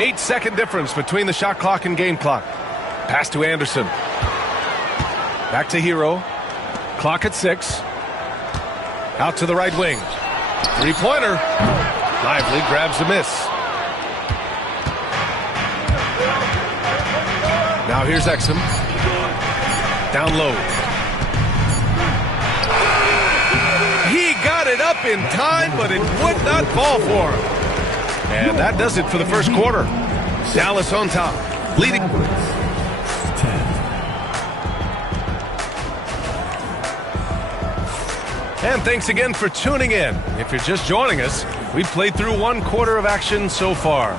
8-second difference between the shot clock and game clock. Pass to Anderson. Back to Hero. Clock at 6. Out to the right wing. Three-pointer. Lively grabs the miss. Now here's Exum. Down low. He got it up in time, but it would not fall for him. And that does it for the first quarter. Dallas on top, leading. And thanks again for tuning in. If you're just joining us, we've played through one quarter of action so far.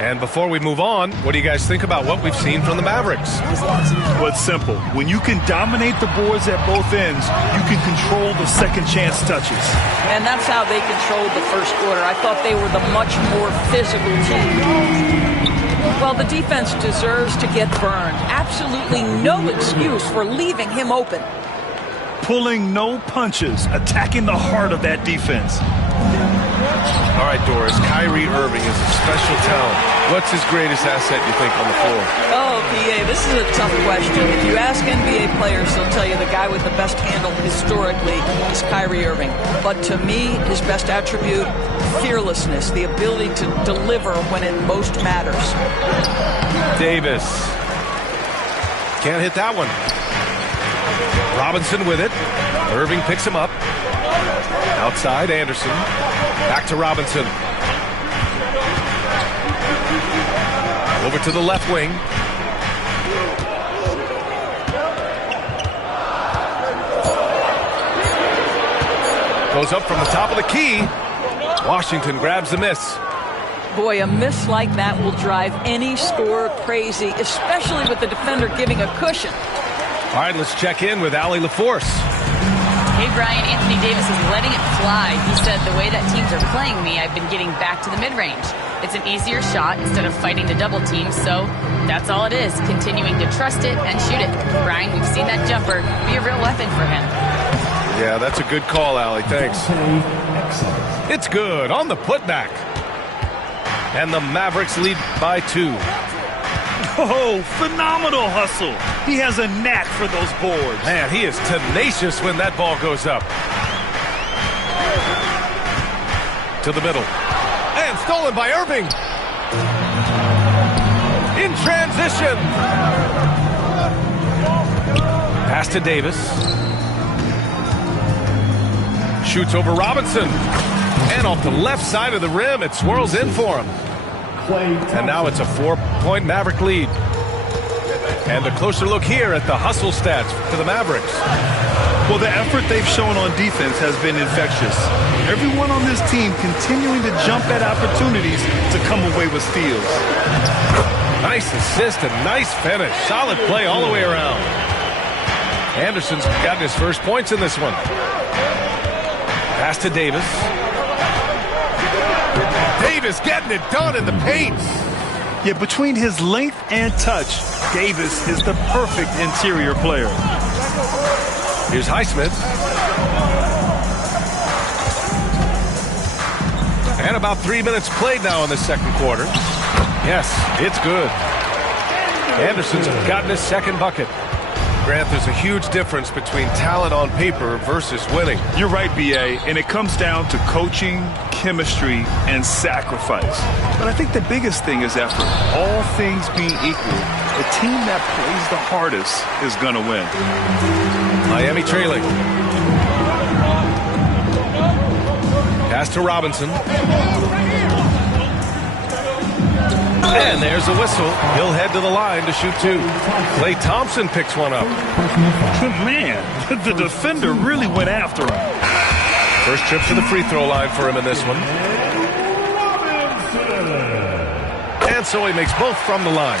And before we move on, what do you guys think about what we've seen from the Mavericks? Well, it's simple. When you can dominate the boards at both ends, you can control the second chance touches. And that's how they controlled the first quarter. I thought they were the much more physical team. Well, the defense deserves to get burned. Absolutely no excuse for leaving him open. Pulling no punches, attacking the heart of that defense. All right, Doris, Kyrie Irving is a special talent. What's his greatest asset, you think, on the floor? Oh, PA, this is a tough question. If you ask NBA players, they'll tell you the guy with the best handle historically is Kyrie Irving. But to me, his best attribute, fearlessness, the ability to deliver when it most matters. Davis. Can't hit that one. Robinson with it. Irving picks him up. Outside, Anderson. Back to Robinson. Over to the left wing. Goes up from the top of the key. Washington grabs the miss. Boy, a miss like that will drive any scorer crazy, especially with the defender giving a cushion. All right, let's check in with Allie LaForce. Hey, Brian, Anthony Davis is letting it fly. He said, the way that teams are playing me, I've been getting back to the mid-range. It's an easier shot instead of fighting the double team, so that's all it is, continuing to trust it and shoot it. Brian, we've seen that jumper be a real weapon for him. Yeah, that's a good call, Allie. Thanks. It's good on the putback. And the Mavericks lead by 2. Oh, phenomenal hustle. He has a knack for those boards. Man, he is tenacious when that ball goes up. To the middle. And stolen by Irving. In transition. Pass to Davis. Shoots over Robinson. And off the left side of the rim, it swirls in for him. And now it's a 4-point Maverick lead. And a closer look here at the hustle stats for the Mavericks. Well, the effort they've shown on defense has been infectious. Everyone on this team continuing to jump at opportunities to come away with steals. Nice assist and nice finish. Solid play all the way around. Anderson's gotten his first points in this one. Pass to Davis. Davis getting it done in the paint. Yeah, between his length and touch, Davis is the perfect interior player. Here's Highsmith. And about 3 minutes played now in the second quarter. Yes, it's good. Anderson's gotten his second bucket. Grant, there's a huge difference between talent on paper versus winning. You're right, B.A., and it comes down to coaching, chemistry, and sacrifice. But I think the biggest thing is effort. All things being equal, the team that plays the hardest is going to win. Miami trailing. Pass to Robinson. And there's a whistle. He'll head to the line to shoot 2. Klay Thompson picks one up. Man, the defender really went after him. First trip to the free throw line for him in this one. And so he makes both from the line.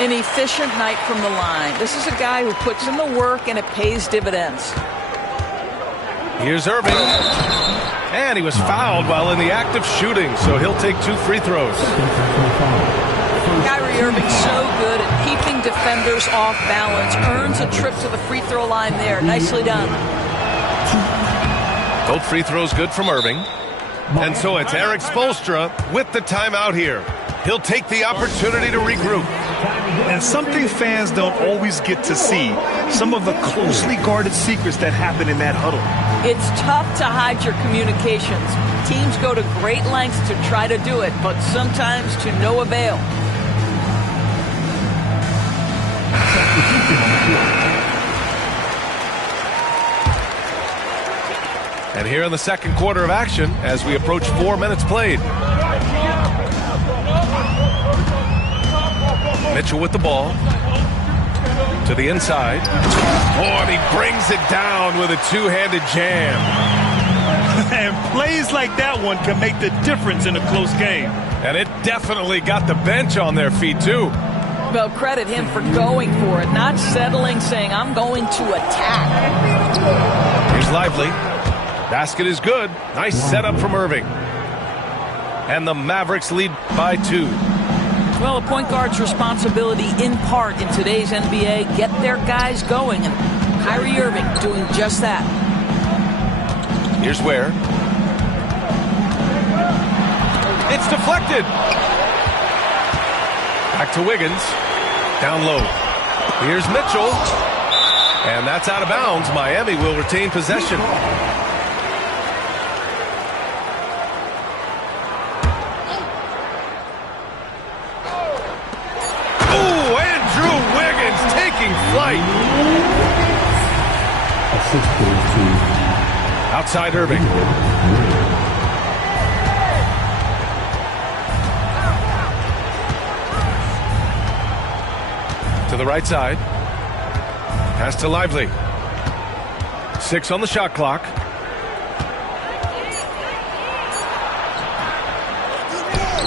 An efficient night from the line. This is a guy who puts in the work and it pays dividends. Here's Irving. And he was fouled while in the act of shooting, so he'll take 2 free throws. Kyrie Irving so good at keeping defenders off balance. Earns a trip to the free throw line there. Nicely done. Both free throws good from Irving. And so it's Eric Spoelstra with the timeout here. He'll take the opportunity to regroup. And something fans don't always get to see, some of the closely guarded secrets that happen in that huddle. It's tough to hide your communications. Teams go to great lengths to try to do it, but sometimes to no avail. And here in the second quarter of action, as we approach 4 minutes played. Mitchell with the ball. To the inside. Oh, and he brings it down with a two-handed jam. And plays like that one can make the difference in a close game. And it definitely got the bench on their feet, too. Well, credit him for going for it, not settling, saying, I'm going to attack. Here's Lively. Basket is good. Nice setup from Irving. And the Mavericks lead by 2. Well, a point guard's responsibility in part in today's NBA, get their guys going. And Kyrie Irving doing just that. Here's Ware. It's deflected. Back to Wiggins. Down low. Here's Mitchell. And that's out of bounds. Miami will retain possession. Flight. Outside Irving. To the right side. Pass to Lively. 6 on the shot clock.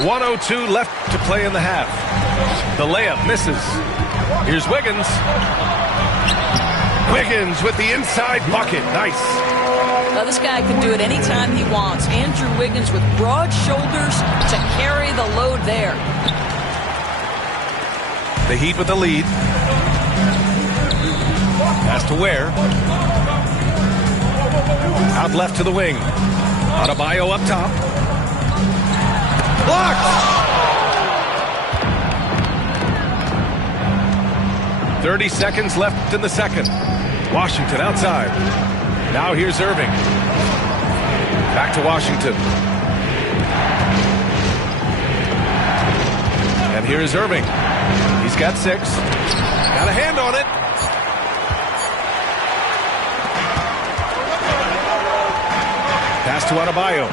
.102 left to play in the half. The layup misses. Here's Wiggins. Wiggins with the inside bucket. Nice. Now this guy can do it anytime he wants. Andrew Wiggins with broad shoulders to carry the load there. The Heat with the lead. Pass to Ware. Out left to the wing. Adebayo up top. Blocked! 30 seconds left in the second. Washington outside. Now here's Irving. Back to Washington. And here is Irving. He's got 6. Got a hand on it. Pass to Adebayo.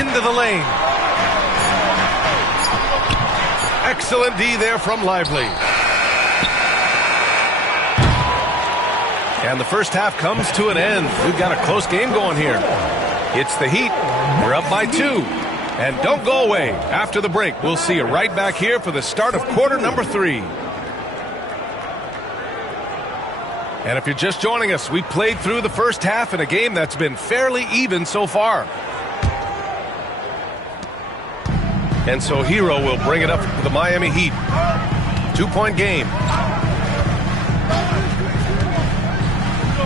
Into the lane. Excellent D there from Lively. And the first half comes to an end. We've got a close game going here. It's the Heat. We're up by 2. And don't go away. After the break, we'll see you right back here for the start of quarter number 3. And if you're just joining us, we played through the first half in a game that's been fairly even so far. And so Hero will bring it up for the Miami Heat. 2-point game.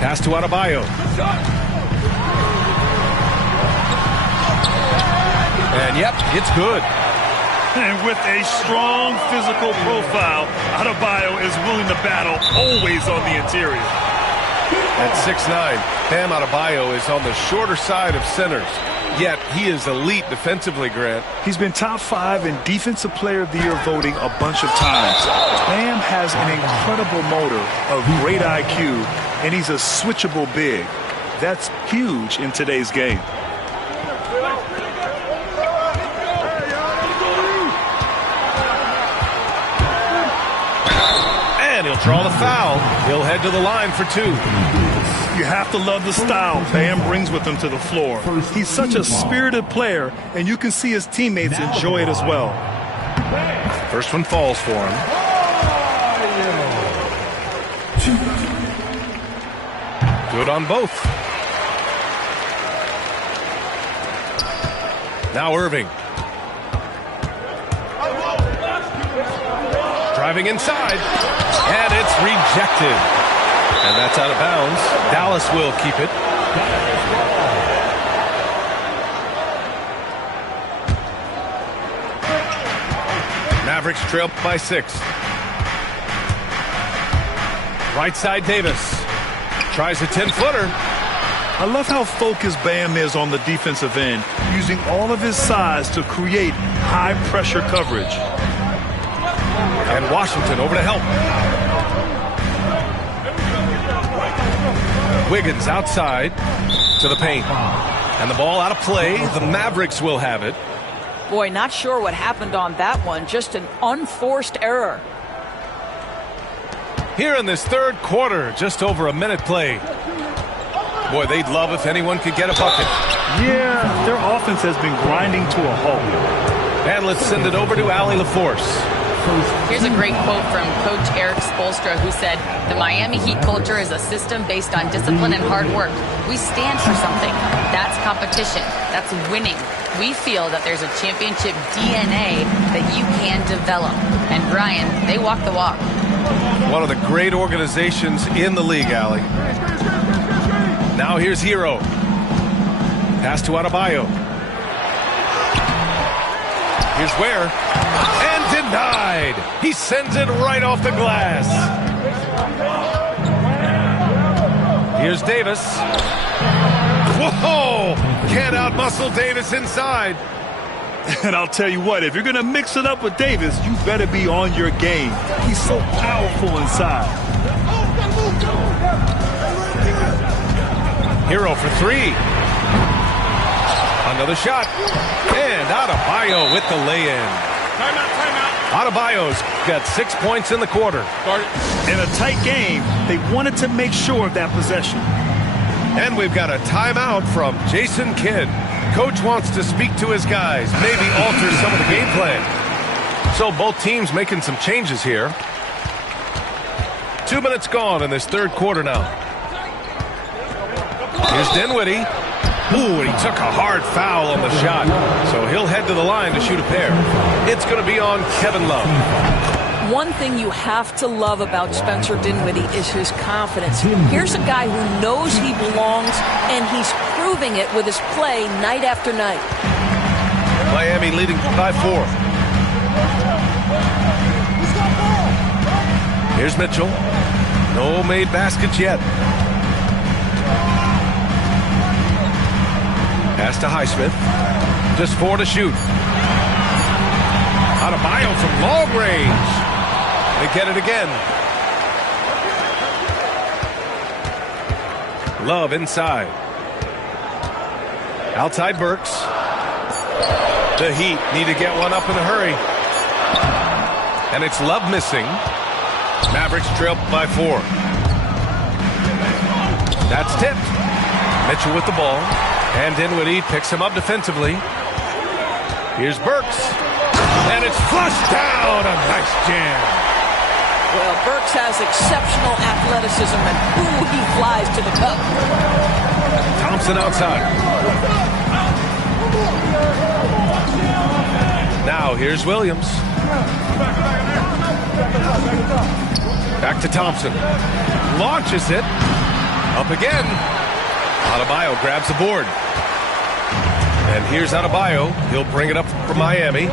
Pass to Adebayo. And yep, it's good. And with a strong physical profile, Adebayo is willing to battle always on the interior. At 6'9", Bam Adebayo is on the shorter side of centers. Yet he is elite defensively, Grant. He's been top 5 in Defensive Player of the Year voting a bunch of times. Bam has an incredible motor, a great IQ, and he's a switchable big. That's huge in today's game. And he'll draw the foul. He'll head to the line for 2. You have to love the style Bam brings with him to the floor. He's such a spirited player, and you can see his teammates enjoy it as well. First one falls for him. Good on both. Now Irving. Driving inside. And it's rejected. And that's out of bounds. Dallas will keep it. Mavericks trail by 6. Right side Davis. Tries a 10-footer. I love how focused Bam is on the defensive end, using all of his size to create high-pressure coverage. And Washington over to help. Wiggins outside to the paint. And the ball out of play. The Mavericks will have it. Boy, not sure what happened on that one. Just an unforced error. Here in this third quarter, just over a minute played. Boy, they'd love if anyone could get a bucket. Yeah, their offense has been grinding to a halt. And let's send it over to Allie LaForce. Here's a great quote from Coach Eric Spoelstra, who said, "The Miami Heat culture is a system based on discipline and hard work. We stand for something. That's competition. That's winning. We feel that there's a championship DNA that you can develop." And Brian, they walk the walk. One of the great organizations in the league, Allie. Now here's Hero. Pass to Adebayo. Here's Ware. And denied. He sends it right off the glass. Here's Davis. Whoa! Can't outmuscle Davis inside. And I'll tell you what, if you're going to mix it up with Davis, you better be on your game. He's so powerful inside. Hero for 3. Another shot. And Adebayo with the lay-in. Timeout. Adebayo's got 6 points in the quarter. In a tight game, they wanted to make sure of that possession. And we've got a timeout from Jason Kidd. Coach wants to speak to his guys, maybe alter some of the game plan. So both teams making some changes here. 2 minutes gone in this third quarter now. Here's Dinwiddie. Ooh, and he took a hard foul on the shot. So he'll head to the line to shoot a pair. It's going to be on Kevin Love. One thing you have to love about Spencer Dinwiddie is his confidence. Here's a guy who knows he belongs, and he's proving it with his play night after night. Miami leading by 4. Here's Mitchell. No made baskets yet. Pass to Highsmith. Just 4 to shoot. Adebayo from long range. They get it again. Love inside. Outside Burks. The Heat need to get one up in a hurry. And it's Love missing. Mavericks trail by 4. That's tipped. Mitchell with the ball. And Dinwiddie picks him up defensively. Here's Burks. And it's flushed down. A nice jam. Well, Burks has exceptional athleticism, and ooh, he flies to the cup. Thompson outside. Now here's Williams. Back to Thompson. Launches it. Up again. Adebayo grabs the board. And here's Adebayo. He'll bring it up for Miami.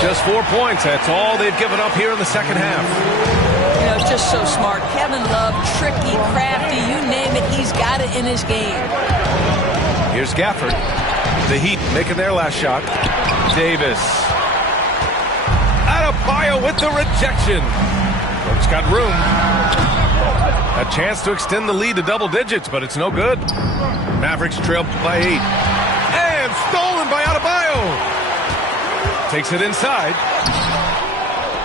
Just 4 points. That's all they've given up here in the second half. You know, just so smart. Kevin Love, tricky, crafty, you name it, he's got it in his game. Here's Gafford. The Heat making their last shot. Davis. Adebayo with the rejection. Burks got room. A chance to extend the lead to double digits, but it's no good. Mavericks trail by 8. And stolen by Adebayo. Takes it inside.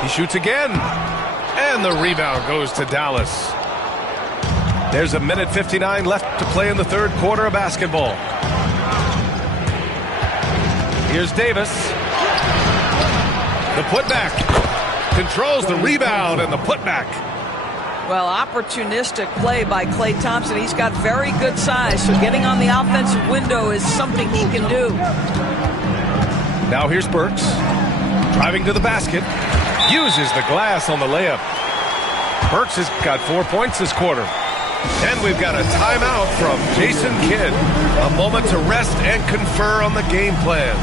He shoots again. And the rebound goes to Dallas. There's a minute 59 left to play in the third quarter of basketball. Here's Davis. The putback. Controls the rebound and the putback. Well, opportunistic play by Klay Thompson. He's got very good size, so getting on the offensive window is something he can do. Now here's Burks. Driving to the basket. Uses the glass on the layup. Burks has got 4 points this quarter. And we've got a timeout from Jason Kidd. A moment to rest and confer on the game plan.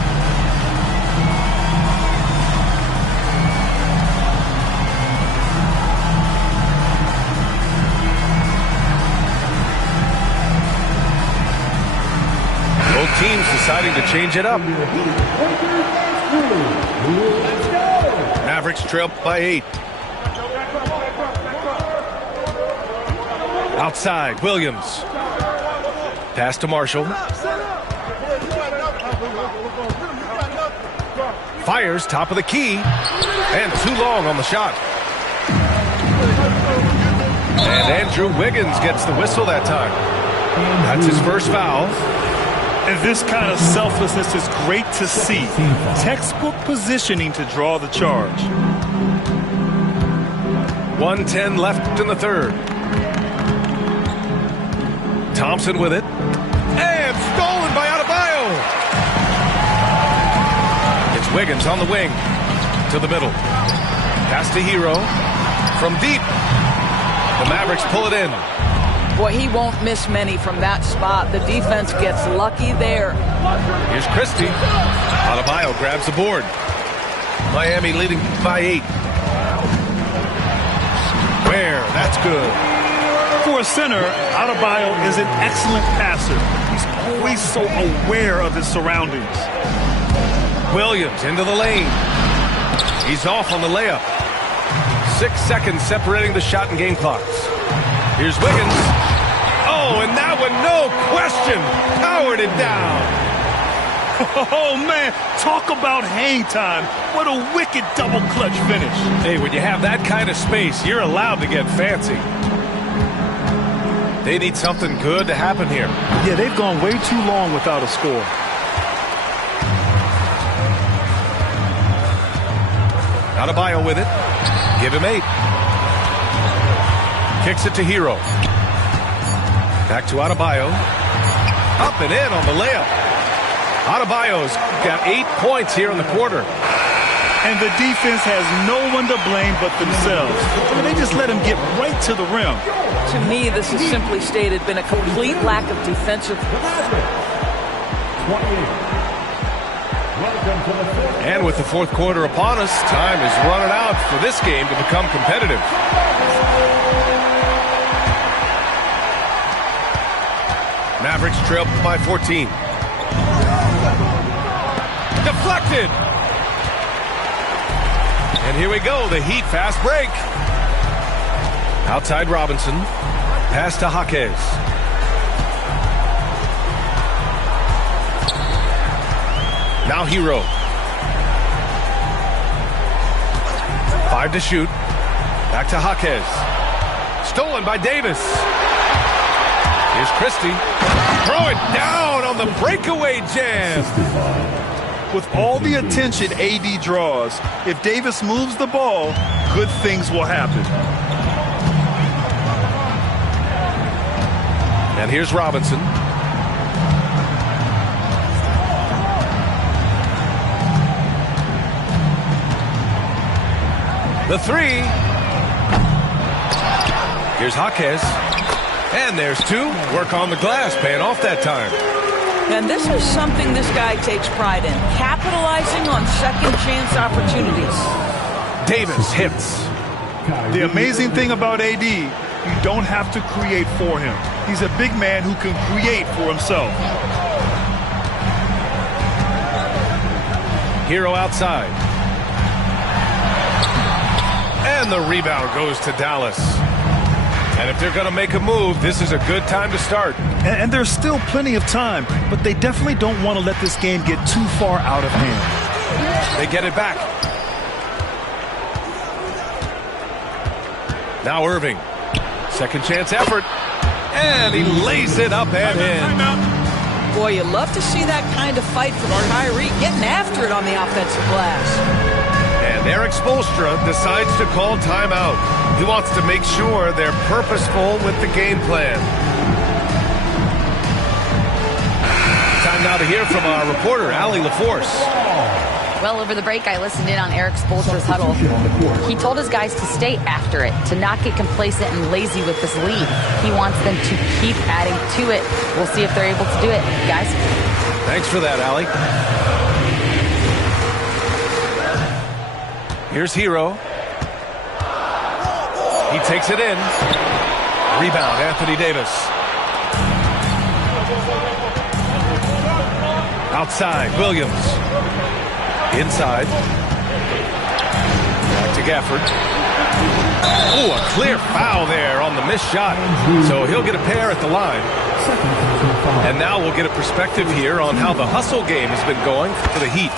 teams deciding to change it up. Mavericks trail by 8. Outside, Williams. Pass to Marshall. Fires top of the key. And too long on the shot. And Andrew Wiggins gets the whistle that time. That's his first foul. And this kind of selflessness is great to see. Textbook positioning to draw the charge. 1:10 left in the third. Thompson with it. And stolen by Adebayo. It's Wiggins on the wing. To the middle. Pass to Hero. From deep. The Mavericks pull it in. Boy, he won't miss many from that spot. The defense gets lucky there. Here's Christie. Adebayo grabs the board. Miami leading by 8. Where? That's good. For a center, Adebayo is an excellent passer. He's always so aware of his surroundings. Williams into the lane. He's off on the layup. 6 seconds separating the shot and game clocks. Here's Wiggins. Oh, and that one, no question, powered it down. Oh, man, talk about hang time. What a wicked double clutch finish. Hey, when you have that kind of space, you're allowed to get fancy. They need something good to happen here. Yeah, they've gone way too long without a score. Adebayo with it. Give him 8. Kicks it to Hero. Back to Adebayo. Up and in on the layup. Adebayo's got 8 points here in the quarter. And the defense has no one to blame but themselves. They just let him get right to the rim. To me, this has simply stated been a complete lack of defensive. And with the fourth quarter upon us, time is running out for this game to become competitive. Mavericks trail by 14. Deflected. And here we go, the Heat fast break. Outside Robinson. Pass to Jaquez. Now Hero. 5 to shoot. Back to Jaquez. Stolen by Davis. Here's Christie. Throw it down on the breakaway jam. With all the attention AD draws, if Davis moves the ball, good things will happen. And here's Robinson. The 3. Here's Jaquez. And there's 2. Work on the glass, paying off that time. And this is something this guy takes pride in, capitalizing on second chance opportunities. Davis hits. The amazing thing about AD, you don't have to create for him. He's a big man who can create for himself. Hero outside. And the rebound goes to Dallas. And if they're going to make a move, this is a good time to start. And there's still plenty of time, but they definitely don't want to let this game get too far out of hand. They get it back. Now Irving. Second chance effort. And he lays it up and in. Boy, you love to see that kind of fight from Kyrie, getting after it on the offensive glass. And Eric Spoelstra decides to call timeout. He wants to make sure they're purposeful with the game plan. Time now to hear from our reporter, Allie LaForce. Well, over the break, I listened in on Eric Spoelstra's huddle. He told his guys to stay after it, to not get complacent and lazy with this lead. He wants them to keep adding to it. We'll see if they're able to do it, guys. Thanks for that, Allie. Here's Hero. He takes it in. Rebound, Anthony Davis. Outside, Williams. Inside. Back to Gafford. Oh, a clear foul there on the missed shot. So he'll get a pair at the line. And now we'll get a perspective here on how the hustle game has been going for the Heat.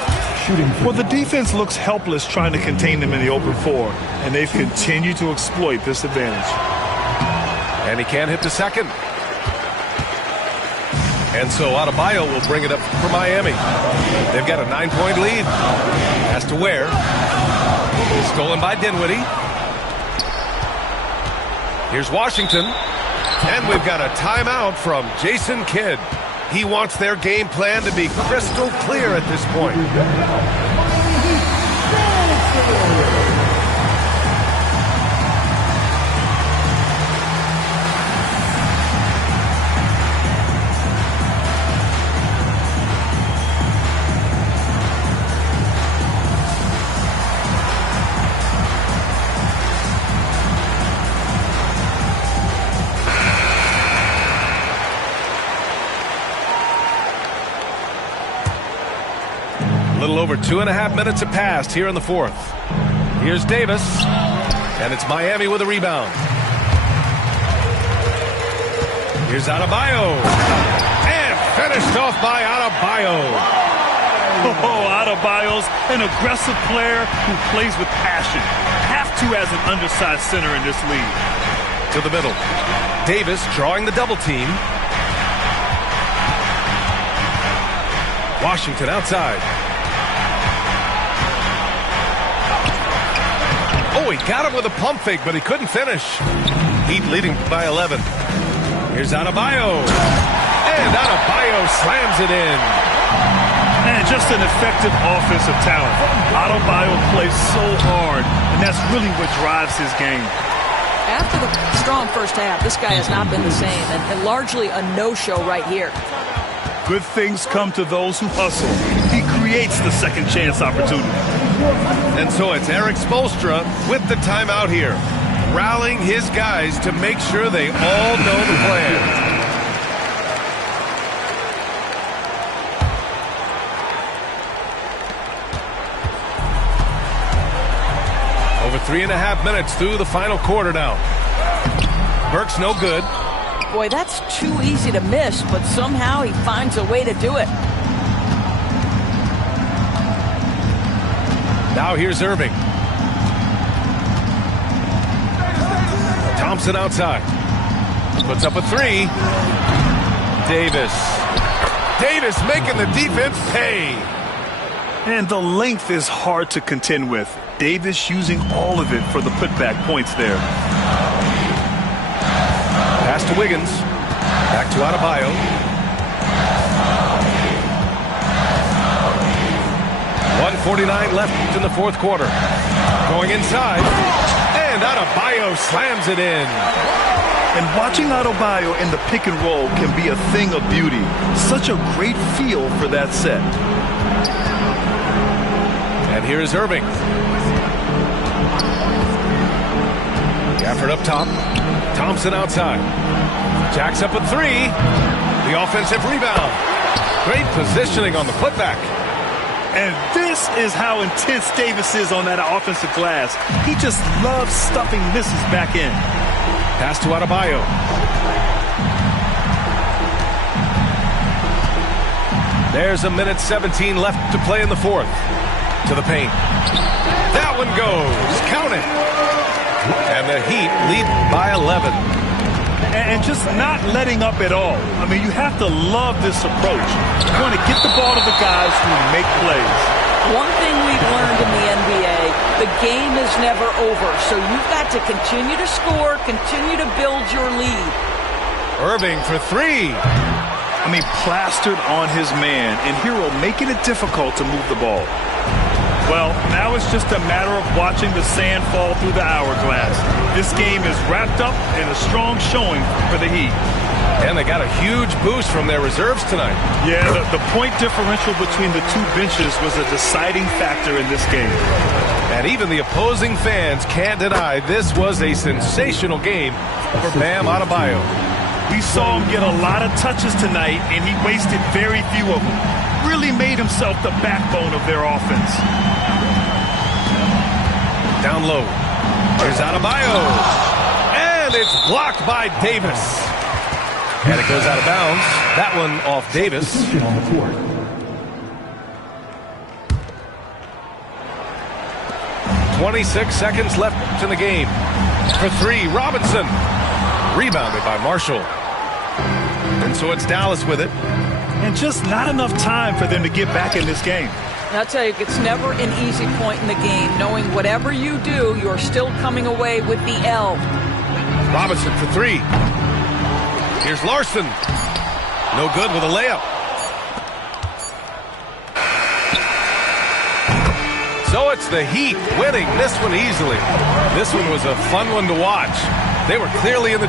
Well, the defense looks helpless trying to contain them in the open floor, and they've continued to exploit this advantage. And he can't hit the second. And so Adebayo will bring it up for Miami. They've got a 9-point lead. Has to Ware. Stolen by Dinwiddie. Here's Washington. And we've got a timeout from Jason Kidd. He wants their game plan to be crystal clear at this point. Over 2.5 minutes have passed here in the fourth. Here's Davis, and it's Miami with a rebound. Here's Adebayo, and finished off by Adebayo. Oh, Adebayo's an aggressive player who plays with passion. Have to as an undersized center in this league. To the middle. Davis drawing the double team. Washington outside. Oh, he got him with a pump fake, but he couldn't finish. Heat leading by 11. Here's Adebayo. And Adebayo slams it in. And just an effective offensive talent. Adebayo plays so hard, and that's really what drives his game. After the strong first half, this guy has not been the same, and largely a no-show right here. Good things come to those who hustle. He creates the second chance opportunity. And so it's Eric Spoelstra with the timeout here, rallying his guys to make sure they all know the plan. Over 3.5 minutes through the final quarter now. Burke's no good. Boy, that's too easy to miss, but somehow he finds a way to do it. Now here's Irving. Thompson outside. Puts up a three. Davis. Davis making the defense pay. And the length is hard to contend with. Davis using all of it for the putback points there. Pass to Wiggins. Back to Adebayo. .149 left in the fourth quarter. Going inside. And Adebayo slams it in. And watching Adebayo in the pick and roll can be a thing of beauty. Such a great feel for that set. And here is Irving. Gafford up top. Thompson outside. Jacks up a three. The offensive rebound. Great positioning on the putback. And this is how intense Davis is on that offensive glass. He just loves stuffing misses back in. Pass to Adebayo. There's a minute 17 left to play in the fourth. To the paint. That one goes. Count it. And the Heat lead by 11. And just not letting up at all. I mean, you have to love this approach. You want to get the ball to the guys who make plays. One thing we've learned in the NBA, the game is never over. So you've got to continue to score, continue to build your lead. Irving for three. I mean, plastered on his man, and Hero making it difficult to move the ball. Well, now it's just a matter of watching the sand fall through the hourglass. This game is wrapped up in a strong showing for the Heat. And they got a huge boost from their reserves tonight. Yeah, the point differential between the two benches was a deciding factor in this game. And even the opposing fans can't deny this was a sensational game for Bam Adebayo. We saw him get a lot of touches tonight, and he wasted very few of them. really made himself the backbone of their offense. Down low. Here's Adebayo. And it's blocked by Davis. And it goes out of bounds. That one off Davis. 26 seconds left in the game. For three, Robinson. Rebounded by Marshall. And so it's Dallas with it. And just not enough time for them to get back in this game. And I'll tell you, it's never an easy point in the game, knowing whatever you do, you're still coming away with the L. Robinson for three. Here's Larson. No good with a layup. So it's the Heat winning this one easily. This one was a fun one to watch. They were clearly in the